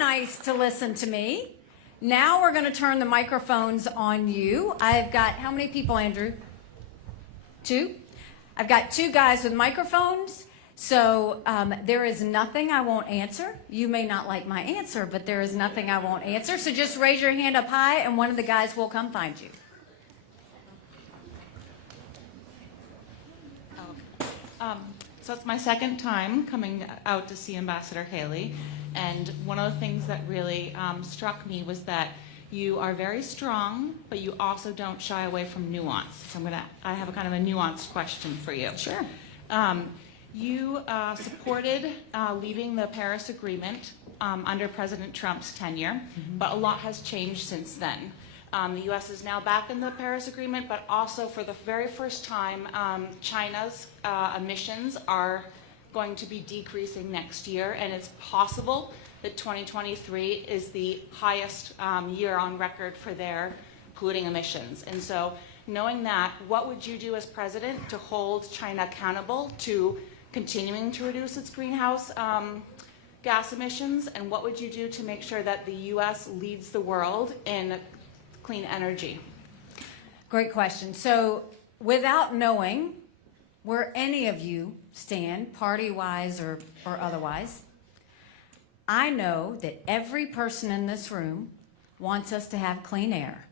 nice to listen to me. Now we're going to turn the microphones on you. I've got, how many people, Andrew? 2? I've got 2 guys with microphones. So there is nothing I won't answer. You may not like my answer, but there is nothing I won't answer. So just raise your hand up high, and one of the guys will come find you. So it's my second time coming out to see Ambassador Haley, and one of the things that really struck me was that you are very strong, but you also don't shy away from nuance. So I have a kind of a nuanced question for you. Sure. You supported leaving the Paris Agreement under President Trump's tenure, but a lot has changed since then. The U.S. is now back in the Paris Agreement, but also for the very first time, China's emissions are going to be decreasing next year, and it's possible that 2023 is the highest year on record for their polluting emissions. And so, knowing that, what would you do as president to hold China accountable to continuing to reduce its greenhouse gas emissions, and what would you do to make sure that the U.S. leads the world in clean energy? Great question. So without knowing where any of you stand, party-wise or otherwise, I know that every person in this room wants us to have clean air.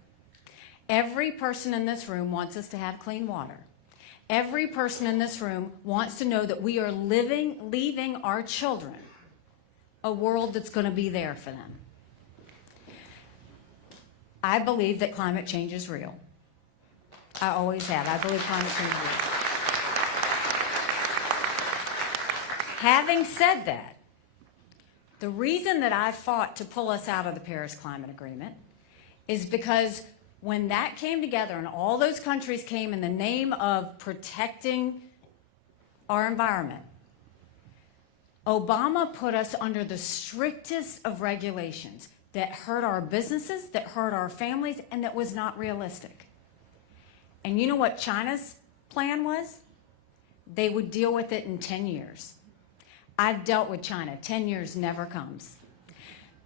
Every person in this room wants us to have clean water. Every person in this room wants to know that we are leaving our children a world that's going to be there for them. I believe that climate change is real. I always have. I believe climate change is real. Having said that, the reason that I fought to pull us out of the Paris Climate Agreement is because when that came together and all those countries came in the name of protecting our environment, Obama put us under the strictest of regulations that hurt our businesses, that hurt our families, and that was not realistic. And you know what China's plan was? They would deal with it in 10 years. I've dealt with China. 10 years never comes.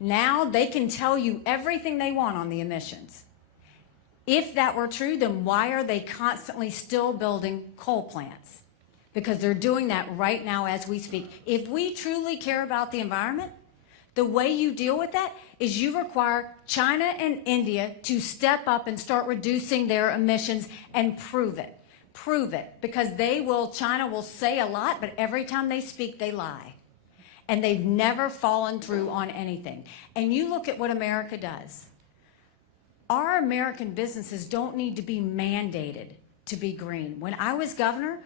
Now they can tell you everything they want on the emissions. If that were true, then why are they constantly still building coal plants? Because they're doing that right now as we speak. If we truly care about the environment, the way you deal with that is you require China and India to step up and start reducing their emissions and prove it. Prove it. Because China will say a lot, but every time they speak, they lie. And they've never fallen through on anything. And you look at what America does. Our American businesses don't need to be mandated to be green. When I was governor,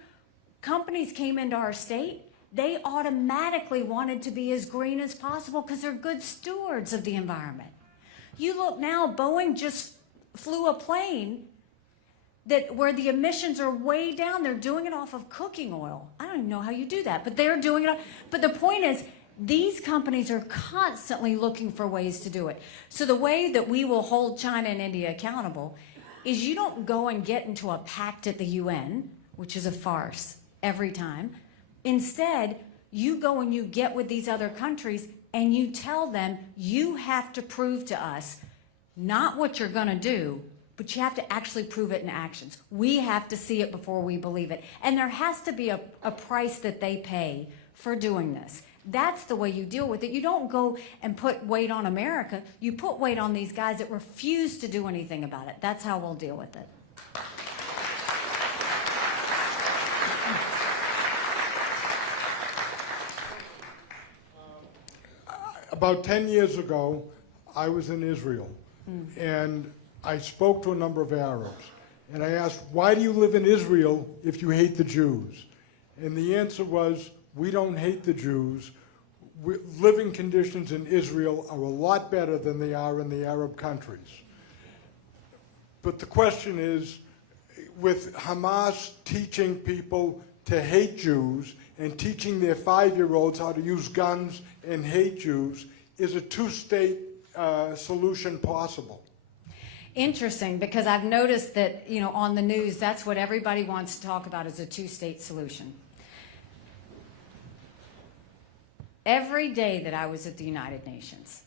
companies came into our state, they automatically wanted to be as green as possible because they're good stewards of the environment. You look now, Boeing just flew a plane where the emissions are way down. They're doing it off of cooking oil. I don't even know how you do that, but they're doing it. But the point is, these companies are constantly looking for ways to do it. So the way that we will hold China and India accountable is you don't go and get into a pact at the UN, which is a farce every time. Instead, you go and you get with these other countries and you tell them, you have to prove to us not what you're going to do, but you have to actually prove it in actions. We have to see it before we believe it. And there has to be a price that they pay for doing this. That's the way you deal with it. You don't go and put weight on America. You put weight on these guys that refuse to do anything about it. That's how we'll deal with it. About 10 years ago, I was in Israel, and I spoke to a number of Arabs. And I asked, why do you live in Israel if you hate the Jews? And the answer was, we don't hate the Jews. Living conditions in Israel are a lot better than they are in the Arab countries. But the question is, with Hamas teaching people to hate Jews and teaching their 5-year-olds how to use guns and hate Jews, is a two-state solution possible? Interesting, because I've noticed that, on the news, that's what everybody wants to talk about is a two-state solution. Every day that I was at the United Nations,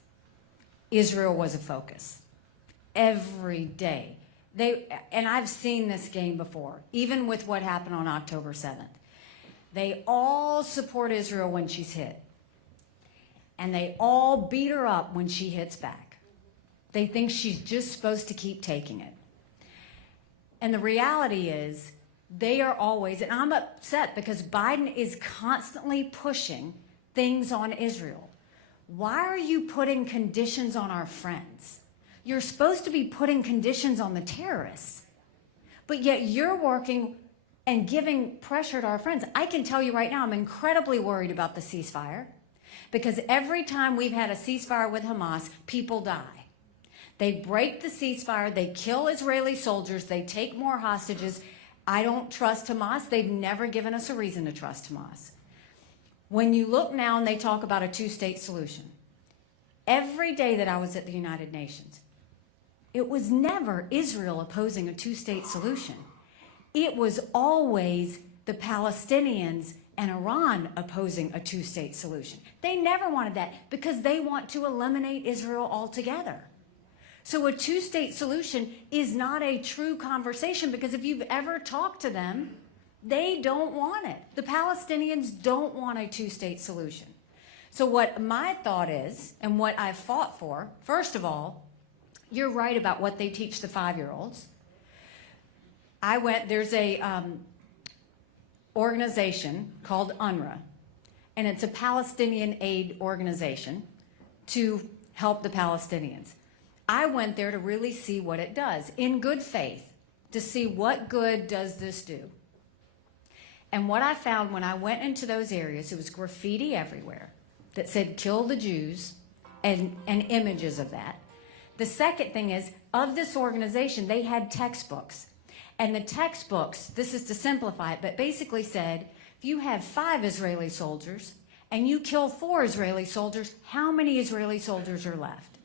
Israel was a focus. Every day. And I've seen this game before, even with what happened on October 7th. They all support Israel when she's hit. And they all beat her up when she hits back. They think she's just supposed to keep taking it. And the reality is, they are always, and I'm upset because Biden is constantly pushing things on Israel. Why are you putting conditions on our friends? You're supposed to be putting conditions on the terrorists. But yet you're working and giving pressure to our friends. I can tell you right now, I'm incredibly worried about the ceasefire because every time we've had a ceasefire with Hamas, people die. They break the ceasefire, they kill Israeli soldiers, they take more hostages. I don't trust Hamas. They've never given us a reason to trust Hamas. When you look now and they talk about a two-state solution, every day that I was at the United Nations, it was never Israel opposing a two-state solution. It was always the Palestinians and Iran opposing a two-state solution. They never wanted that because they want to eliminate Israel altogether. So a two-state solution is not a true conversation because if you've ever talked to them, they don't want it. The Palestinians don't want a two-state solution. So what my thought is, and what I've fought for, first of all, you're right about what they teach the 5-year-olds. There's a organization called UNRWA, and it's a Palestinian aid organization to help the Palestinians. I went there to really see what it does, in good faith, to see what good does this do. And what I found when I went into those areas, it was graffiti everywhere that said, "Kill the Jews," and images of that. The second thing is, of this organization, they had textbooks. And the textbooks, this is to simplify it, but basically said, if you have 5 Israeli soldiers and you kill 4 Israeli soldiers, how many Israeli soldiers are left?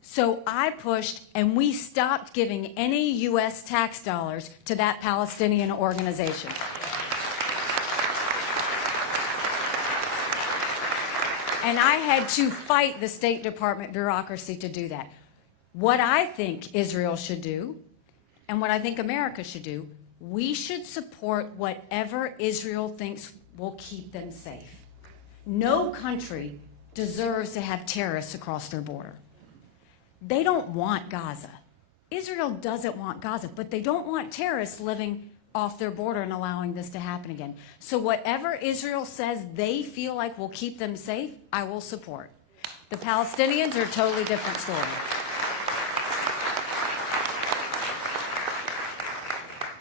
So I pushed, and we stopped giving any U.S. tax dollars to that Palestinian organization. And I had to fight the State Department bureaucracy to do that. What I think Israel should do, and what I think America should do, we should support whatever Israel thinks will keep them safe. No country deserves to have terrorists across their border. They don't want Gaza. Israel doesn't want Gaza, but they don't want terrorists living off their border and allowing this to happen again. So whatever Israel says they feel like will keep them safe, I will support. The Palestinians are a totally different story.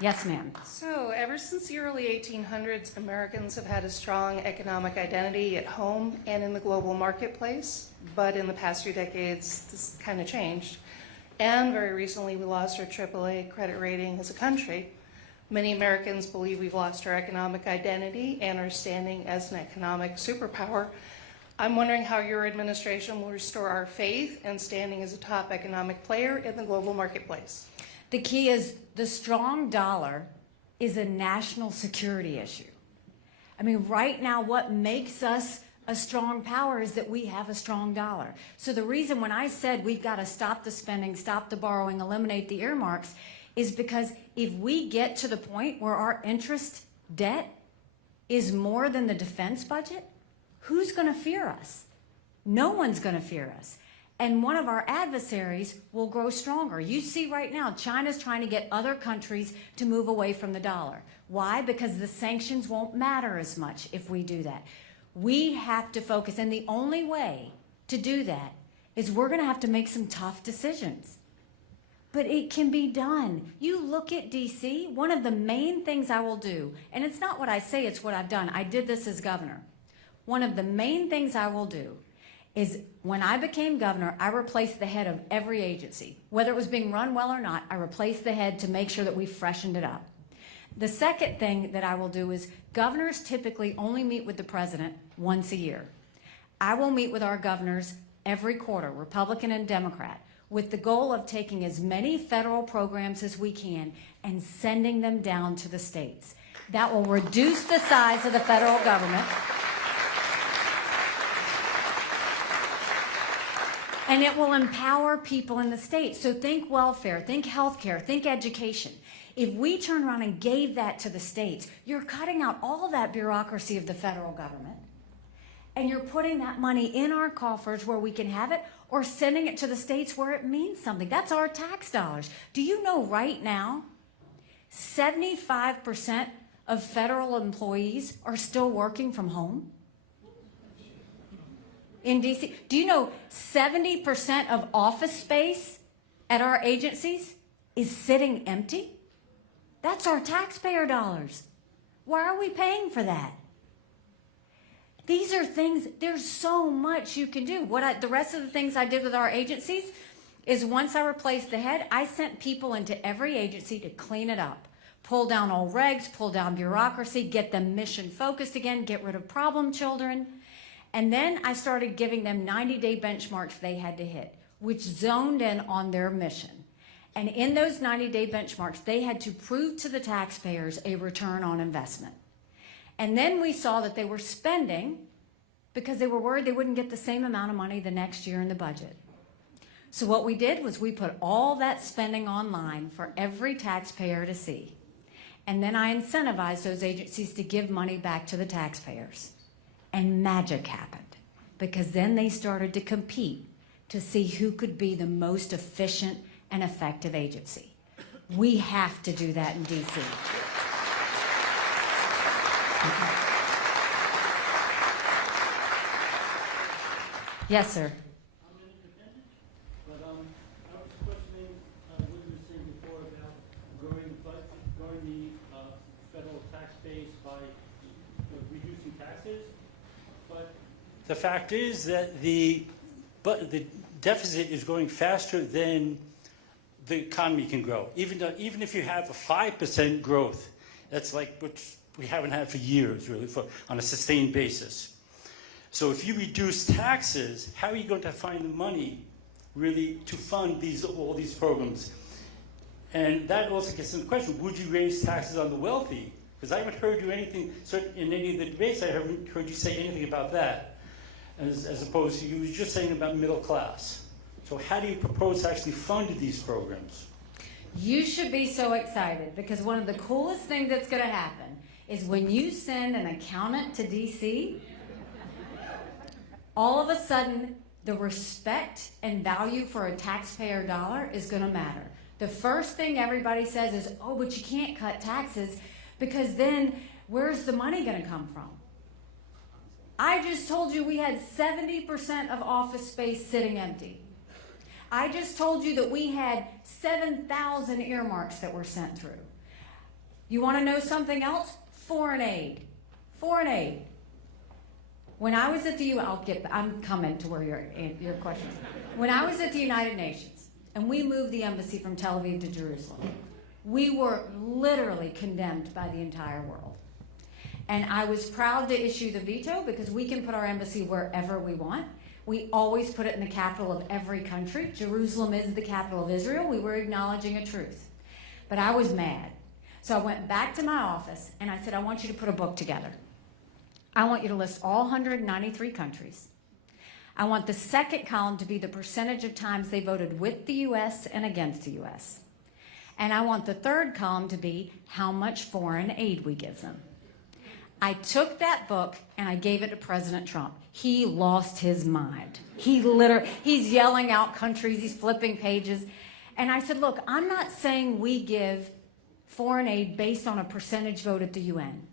Yes, ma'am. So, ever since the early 1800s, Americans have had a strong economic identity at home and in the global marketplace. But in the past few decades, this kind of changed. And very recently, we lost our AAA credit rating as a country. Many Americans believe we've lost our economic identity and our standing as an economic superpower. I'm wondering how your administration will restore our faith and standing as a top economic player in the global marketplace. The key is the strong dollar is a national security issue. I mean, right now, what makes us a strong power is that we have a strong dollar. So the reason when I said we've got to stop the spending, stop the borrowing, eliminate the earmarks, is because if we get to the point where our interest debt is more than the defense budget, who's going to fear us? No one's going to fear us. And one of our adversaries will grow stronger. You see right now, China's trying to get other countries to move away from the dollar. Why? Because the sanctions won't matter as much if we do that. We have to focus, and the only way to do that is we're going to have to make some tough decisions. But it can be done. You look at D.C., one of the main things I will do, and it's not what I say, it's what I've done. I did this as governor. One of the main things I will do is when I became governor, I replaced the head of every agency. Whether it was being run well or not, I replaced the head to make sure that we freshened it up. The second thing that I will do is governors typically only meet with the president once a year. I will meet with our governors every quarter, Republican and Democrat, with the goal of taking as many federal programs as we can and sending them down to the states. That will reduce the size of the federal government. And it will empower people in the state. So think welfare, think healthcare, think education. If we turn around and gave that to the states, you're cutting out all that bureaucracy of the federal government. And you're putting that money in our coffers where we can have it, or sending it to the states where it means something. That's our tax dollars. Do you know right now, 75% of federal employees are still working from home? In DC, do you know 70% of office space at our agencies is sitting empty? That's our taxpayer dollars. Why are we paying for that? These are things, there's so much you can do. The rest of the things I did with our agencies is once I replaced the head, I sent people into every agency to clean it up. Pull down all regs, pull down bureaucracy, get them mission focused again, get rid of problem children. And then I started giving them 90-day benchmarks they had to hit, which zoned in on their mission. And in those 90-day benchmarks, they had to prove to the taxpayers a return on investment. And then we saw that they were spending because they were worried they wouldn't get the same amount of money the next year in the budget. So what we did was we put all that spending online for every taxpayer to see. And then I incentivized those agencies to give money back to the taxpayers. And magic happened, because then they started to compete to see who could be the most efficient and effective agency. We have to do that in DC. Yes, sir. I'm an independent, but I was questioning what you were saying before about growing the federal tax base by reducing taxes. But the fact is that the deficit is growing faster than the economy can grow. Even if you have a 5% growth, that's like which we haven't had for years, really, on a sustained basis. So if you reduce taxes, how are you going to find the money, really, to fund all these programs? And that also gets into the question, would you raise taxes on the wealthy? Because I haven't heard you anything, in any of the debates, I haven't heard you say anything about that, as opposed to you were just saying about middle class. So how do you propose to actually fund these programs? You should be so excited, because one of the coolest things that's going to happen is when you send an accountant to DC, all of a sudden the respect and value for a taxpayer dollar is going to matter. The first thing everybody says is, oh, but you can't cut taxes, because then where's the money going to come from? I just told you we had 70% of office space sitting empty. I just told you that we had 7,000 earmarks that were sent through. You want to know something else? Foreign aid. Foreign aid. When I was at the I'm coming to where your question is. When I was at the United Nations and we moved the embassy from Tel Aviv to Jerusalem, we were literally condemned by the entire world. And I was proud to issue the veto, because we can put our embassy wherever we want. We always put it in the capital of every country. Jerusalem is the capital of Israel. We were acknowledging a truth. But I was mad. So I went back to my office and I said, I want you to put a book together. I want you to list all 193 countries. I want the second column to be the percentage of times they voted with the U.S. and against the U.S. And I want the third column to be how much foreign aid we give them. I took that book and I gave it to President Trump. He lost his mind. He's yelling out countries, he's flipping pages. And I said, look, I'm not saying we give foreign aid based on a percentage vote at the UN.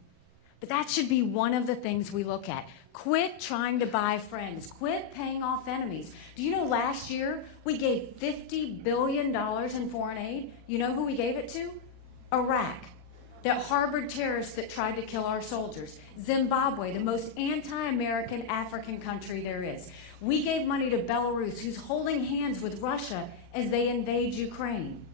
But that should be one of the things we look at. Quit trying to buy friends. Quit paying off enemies. Do you know last year we gave $50 billion in foreign aid? You know who we gave it to? Iraq, that harbored terrorists that tried to kill our soldiers. Zimbabwe, the most anti-American African country there is. We gave money to Belarus, who's holding hands with Russia as they invade Ukraine.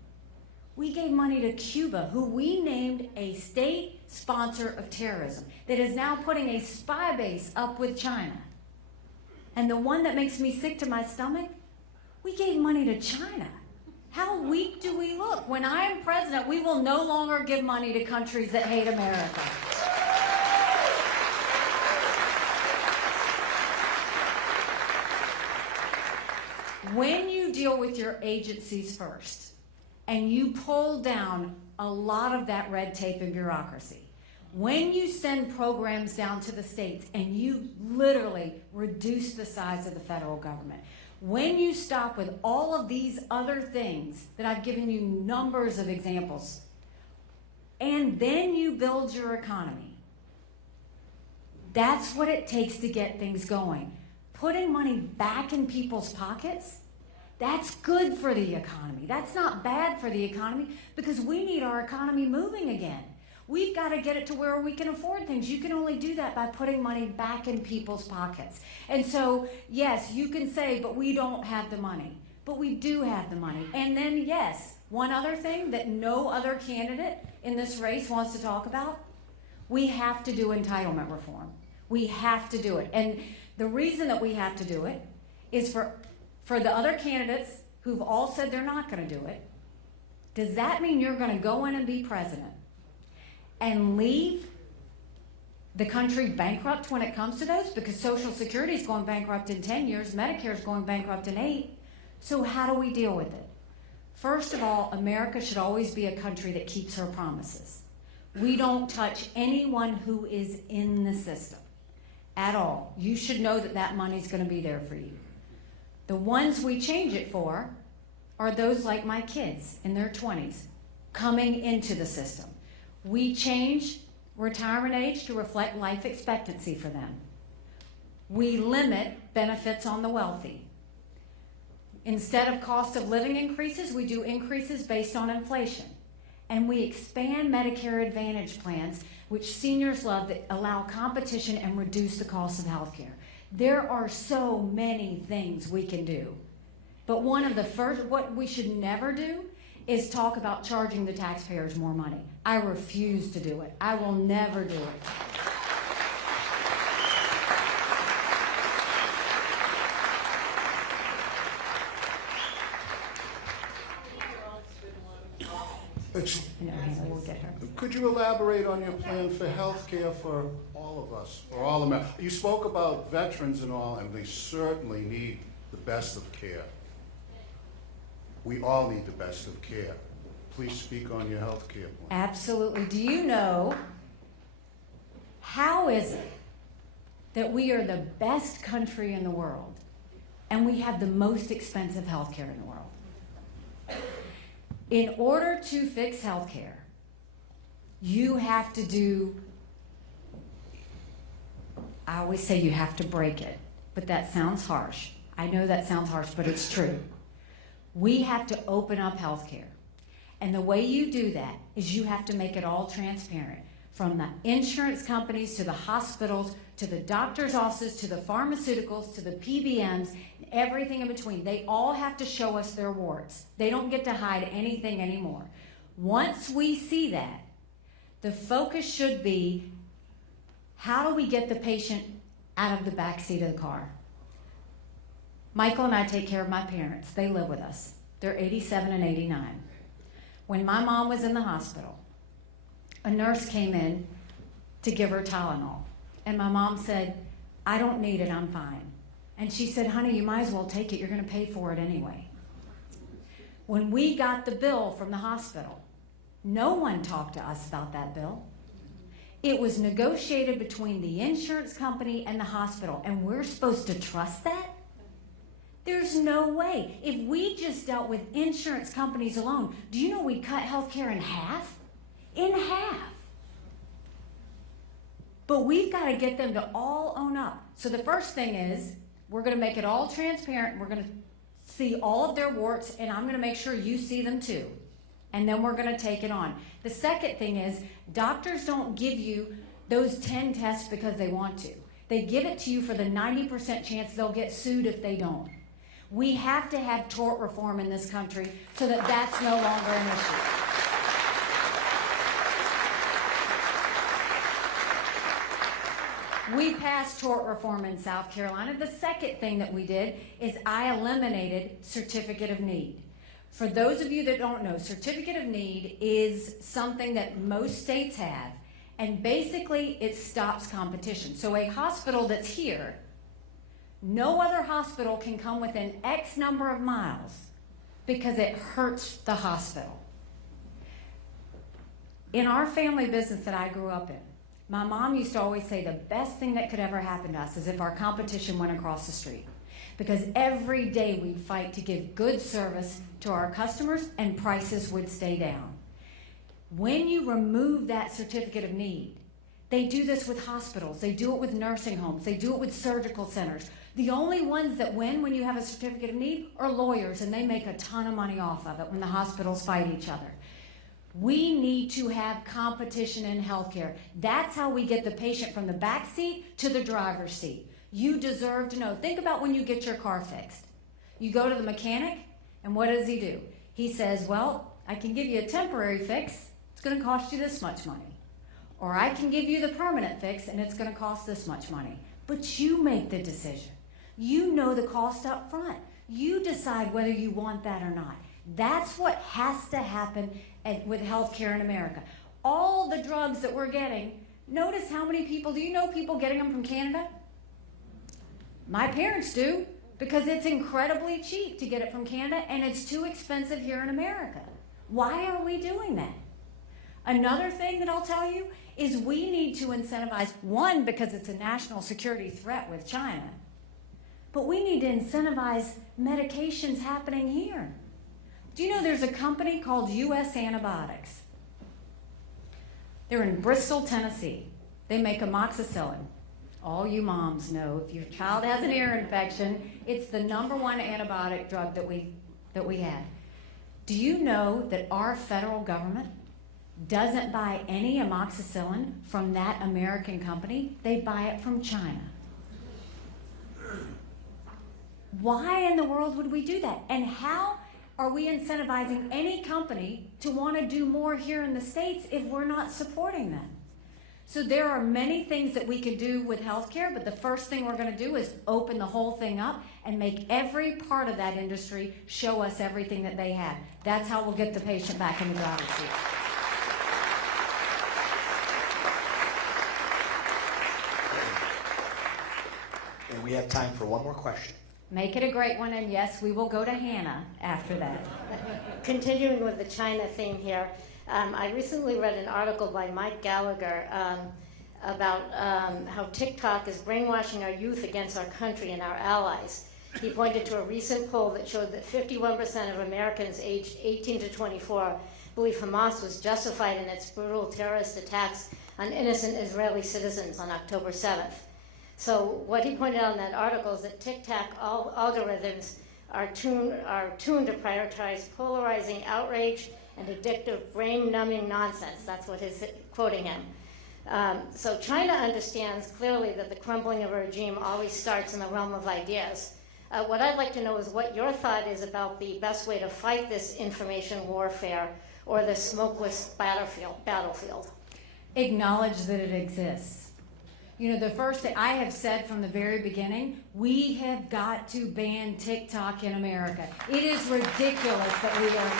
We gave money to Cuba, who we named a state sponsor of terrorism, that is now putting a spy base up with China. And the one that makes me sick to my stomach, we gave money to China. How weak do we look? When I am president, we will no longer give money to countries that hate America. When you deal with your agencies first and you pull down a lot of that red tape and bureaucracy, when you send programs down to the states and you literally reduce the size of the federal government, when you stop with all of these other things that I've given you numbers of examples, and then you build your economy, that's what it takes to get things going. Putting money back in people's pockets, that's good for the economy. That's not bad for the economy, because we need our economy moving again. We've got to get it to where we can afford things. You can only do that by putting money back in people's pockets. And so, yes, you can say, but we don't have the money. But we do have the money. And then, yes, one other thing that no other candidate in this race wants to talk about, we have to do entitlement reform. We have to do it. And the reason that we have to do it is for the other candidates who've all said they're not going to do it. Does that mean you're going to go in and be president and leave the country bankrupt when it comes to those? Because Social Security is going bankrupt in 10 years, Medicare is going bankrupt in 8. So how do we deal with it? First of all, America should always be a country that keeps her promises. We don't touch anyone who is in the system at all. You should know that that money's going to be there for you. The ones we change it for are those like my kids in their 20s coming into the system. We change retirement age to reflect life expectancy for them. We limit benefits on the wealthy. Instead of cost of living increases, we do increases based on inflation. And we expand Medicare Advantage plans, which seniors love, that allow competition and reduce the cost of health care. There are so many things we can do. But one of the first, what we should never do is talk about charging the taxpayers more money. I refuse to do it. I will never do it. No, we'll get her. Could you elaborate on your plan for health care for all of us, for all Americans? You spoke about veterans and all, and they certainly need the best of care. We all need the best of care. Please speak on your health care plan. Absolutely. Do you know, how is it that we are the best country in the world and we have the most expensive health care in the world? In order to fix health care, you have to do, I always say you have to break it, but that sounds harsh. I know that sounds harsh, but it's true. We have to open up health care. And the way you do that is you have to make it all transparent, from the insurance companies to the hospitals to the doctor's offices to the pharmaceuticals to the PBMs, everything in between. They all have to show us their warts. They don't get to hide anything anymore. Once we see that, the focus should be, how do we get the patient out of the back seat of the car? Michael and I take care of my parents. They live with us. They're 87 and 89. When my mom was in the hospital, a nurse came in to give her Tylenol. And my mom said, I don't need it, I'm fine. And she said, honey, you might as well take it. You're going to pay for it anyway. When we got the bill from the hospital, no one talked to us about that bill. It was negotiated between the insurance company and the hospital, and we're supposed to trust that? There's no way. If we just dealt with insurance companies alone, do you know we'd cut health care in half? In half. But we've got to get them to all own up. So the first thing is, we're going to make it all transparent. We're going to see all of their warts, and I'm going to make sure you see them too. And then we're going to take it on. The second thing is, doctors don't give you those 10 tests because they want to. They give it to you for the 90% chance they'll get sued if they don't. We have to have tort reform in this country so that that's no longer an issue. We passed tort reform in South Carolina. The second thing that we did is I eliminated certificate of need. For those of you that don't know, certificate of need is something that most states have, and basically it stops competition. So a hospital that's here No other hospital can come within X number of miles because it hurts the hospital. In our family business that I grew up in, my mom used to always say the best thing that could ever happen to us is if our competition went across the street. Because every day we'd fight to give good service to our customers and prices would stay down. When you remove that certificate of need, they do this with hospitals, they do it with nursing homes, they do it with surgical centers. The only ones that win when you have a certificate of need are lawyers, and they make a ton of money off of it when the hospitals fight each other. We need to have competition in healthcare. That's how we get the patient from the back seat to the driver's seat. You deserve to know. Think about when you get your car fixed. You go to the mechanic, and what does he do? He says, well, I can give you a temporary fix. It's going to cost you this much money. Or I can give you the permanent fix, and it's going to cost this much money. But you make the decision. You know the cost up front. You decide whether you want that or not. That's what has to happen with healthcare in America. All the drugs that we're getting, notice how many people, do you know people getting them from Canada? My parents do, because it's incredibly cheap to get it from Canada, and it's too expensive here in America. Why are we doing that? Another thing that I'll tell you is we need to incentivize, one, because it's a national security threat with China, but we need to incentivize medications happening here. Do you know there's a company called U.S. Antibiotics? They're in Bristol, Tennessee. They make amoxicillin. All you moms know if your child has an ear infection, it's the #1 antibiotic drug that we have. Do you know that our federal government doesn't buy any amoxicillin from that American company? They buy it from China. Why in the world would we do that? And how are we incentivizing any company to want to do more here in the States if we're not supporting them? So there are many things that we can do with healthcare, but the first thing we're going to do is open the whole thing up and make every part of that industry show us everything that they have. That's how we'll get the patient back in the driver's seat. And we have time for one more question. Make it a great one, and yes, we will go to Hannah after that. Continuing with the China theme here, I recently read an article by Mike Gallagher about how TikTok is brainwashing our youth against our country and our allies. He pointed to a recent poll that showed that 51% of Americans aged 18 to 24 believe Hamas was justified in its brutal terrorist attacks on innocent Israeli citizens on October 7th. So what he pointed out in that article is that TikTok algorithms are tuned to prioritize polarizing outrage and addictive brain-numbing nonsense. That's what he's quoting him. So China understands clearly that the crumbling of a regime always starts in the realm of ideas. What I'd like to know is what your thought is about the best way to fight this information warfare or the smokeless battlefield. Acknowledge that it exists. You know, the first thing I have said from the very beginning, we have got to ban TikTok in America. It is ridiculous that we are.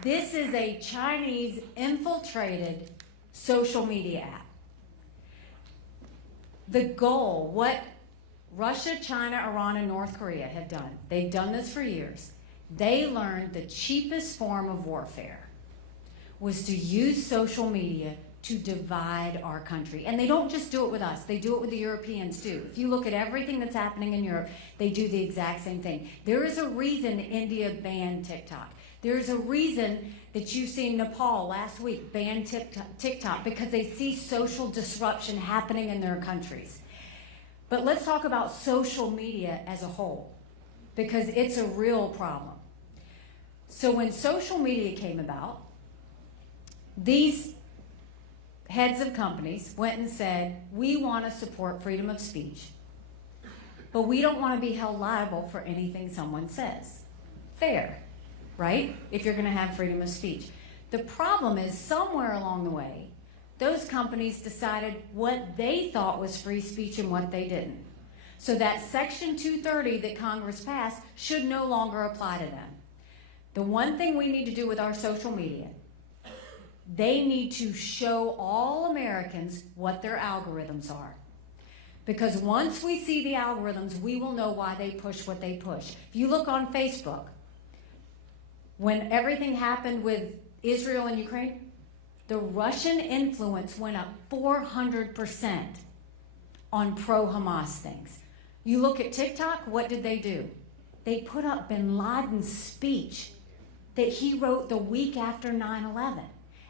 This is a Chinese infiltrated social media app. The goal, what Russia, China, Iran, and North Korea have done, they've done this for years. They learned the cheapest form of warfare was to use social media to divide our country. And they don't just do it with us, they do it with the Europeans too. If you look at everything that's happening in Europe, they do the exact same thing. There is a reason India banned TikTok. There's a reason that you've seen Nepal last week ban TikTok, because they see social disruption happening in their countries. But let's talk about social media as a whole, because it's a real problem. So when social media came about, these heads of companies went and said, we want to support freedom of speech, but we don't want to be held liable for anything someone says. Fair, right? If you're going to have freedom of speech. The problem is somewhere along the way, those companies decided what they thought was free speech and what they didn't. So that Section 230 that Congress passed should no longer apply to them. The one thing we need to do with our social media They need to show all Americans what their algorithms are. Because once we see the algorithms, we will know why they push what they push. If you look on Facebook, when everything happened with Israel and Ukraine, the Russian influence went up 400% on pro-Hamas things. You look at TikTok, what did they do? They put up bin Laden's speech that he wrote the week after 9/11.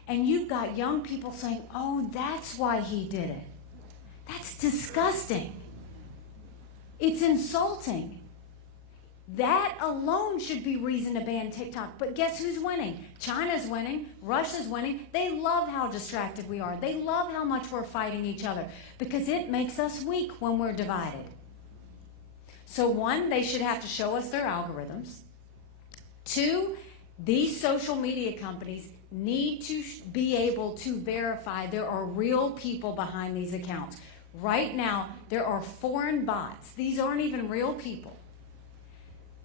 And you've got young people saying, oh, that's why he did it. That's disgusting. It's insulting. That alone should be reason to ban TikTok. But guess who's winning? China's winning. Russia's winning. They love how distracted we are. They love how much we're fighting each other because it makes us weak when we're divided. So one, they should have to show us their algorithms. Two, these social media companies need to be able to verify there are real people behind these accounts. Right now, there are foreign bots. These aren't even real people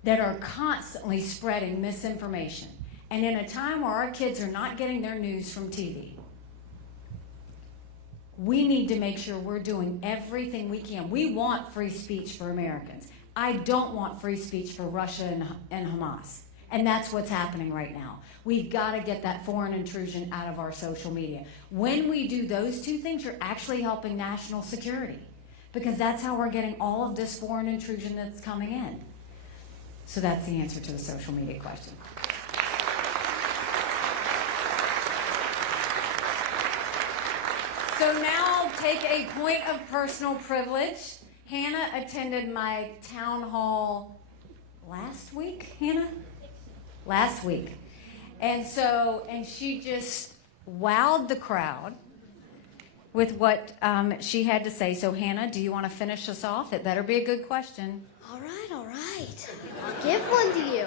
that are constantly spreading misinformation. And in a time where our kids are not getting their news from TV, we need to make sure we're doing everything we can. We want free speech for Americans. I don't want free speech for Russia and Hamas. And that's what's happening right now. We've got to get that foreign intrusion out of our social media. When we do those two things, you're actually helping national security, because that's how we're getting all of this foreign intrusion that's coming in. So that's the answer to the social media question. So now I'll take a point of personal privilege. Hannah attended my town hall last week, Hannah? Last week. And she just wowed the crowd with what she had to say. So Hannah, do you want to finish us off? It better be a good question. All right. I'll give one to you.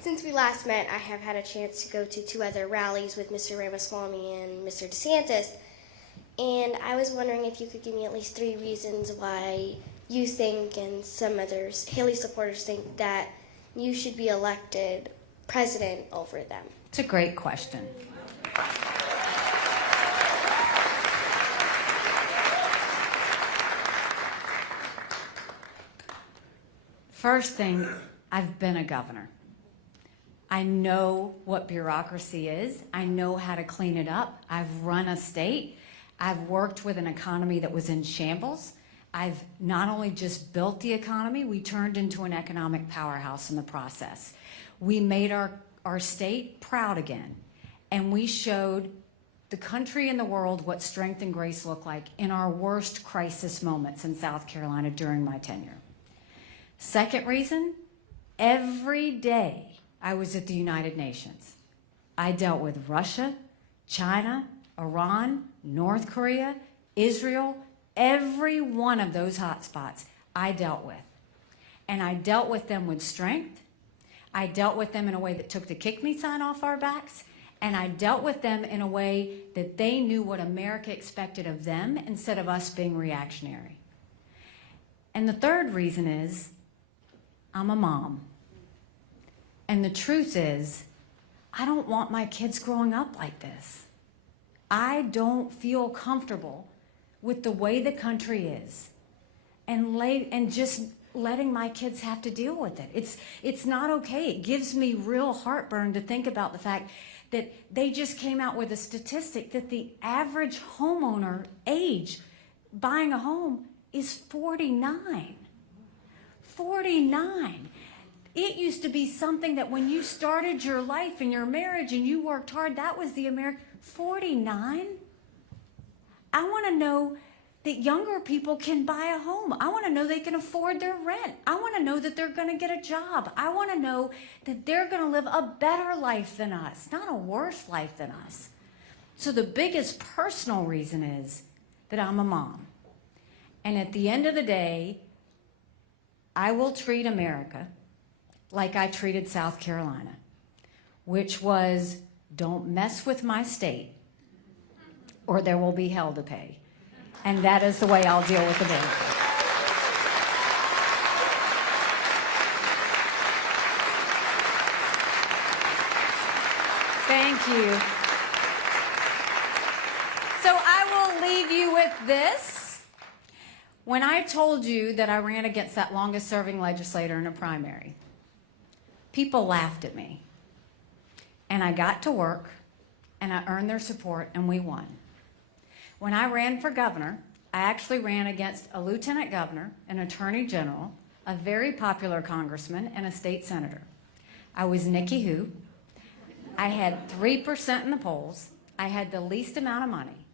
Since we last met, I have had a chance to go to 2 other rallies with Mr. Ramaswamy and Mr. DeSantis. And I was wondering if you could give me at least 3 reasons why you think, and some others, Haley supporters think, that you should be elected president over them. It's a great question. First thing, I've been a governor. I know what bureaucracy is. I know how to clean it up. I've run a state. I've worked with an economy that was in shambles. I've not only just built the economy, we turned into an economic powerhouse in the process. We made our state proud again, and we showed the country and the world what strength and grace look like in our worst crisis moments in South Carolina during my tenure. Second reason, every day I was at the United Nations. I dealt with Russia, China, Iran, North Korea, Israel. Every one of those hotspots I dealt with. And I dealt with them with strength. I dealt with them in a way that took the kick-me sign off our backs. And I dealt with them in a way that they knew what America expected of them instead of us being reactionary. And the third reason is I'm a mom. And the truth is, I don't want my kids growing up like this. I don't feel comfortable with the way the country is, and just letting my kids have to deal with it. It's not okay. It gives me real heartburn to think about the fact that they just came out with a statistic that the average homeowner age buying a home is 49. 49. It used to be something that when you started your life and your marriage and you worked hard, that was the American. 49? I want to know that younger people can buy a home. I want to know they can afford their rent. I want to know that they're going to get a job. I want to know that they're going to live a better life than us, not a worse life than us. So the biggest personal reason is that I'm a mom. And at the end of the day, I will treat America like I treated South Carolina, which was, don't mess with my state, or there will be hell to pay. And that is the way I'll deal with the bill. Thank you. So I will leave you with this. When I told you that I ran against that longest serving legislator in a primary, people laughed at me. And I got to work, and I earned their support, and we won. When I ran for governor, I actually ran against a lieutenant governor, an attorney general, a very popular congressman, and a state senator. I was Nikki Who. I had 3% in the polls. I had the least amount of money.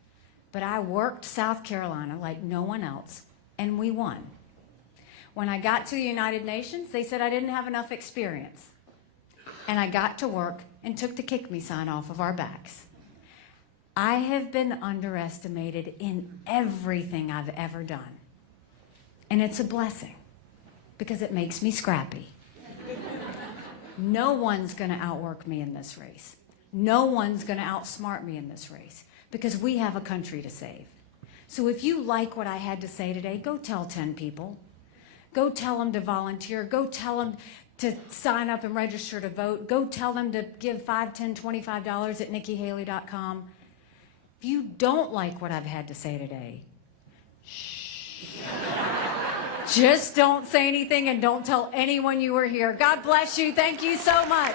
But I worked South Carolina like no one else, and we won. When I got to the United Nations, they said I didn't have enough experience. And I got to work and took the kick me sign off of our backs. I have been underestimated in everything I've ever done. And it's a blessing because it makes me scrappy. No one's going to outwork me in this race. No one's going to outsmart me in this race because we have a country to save. So if you like what I had to say today, go tell 10 people. Go tell them to volunteer. Go tell them to sign up and register to vote. Go tell them to give $5, $10, $25 at NikkiHaley.com. If you don't like what I've had to say today, shh. Just don't say anything and don't tell anyone you were here. God bless you. Thank you so much.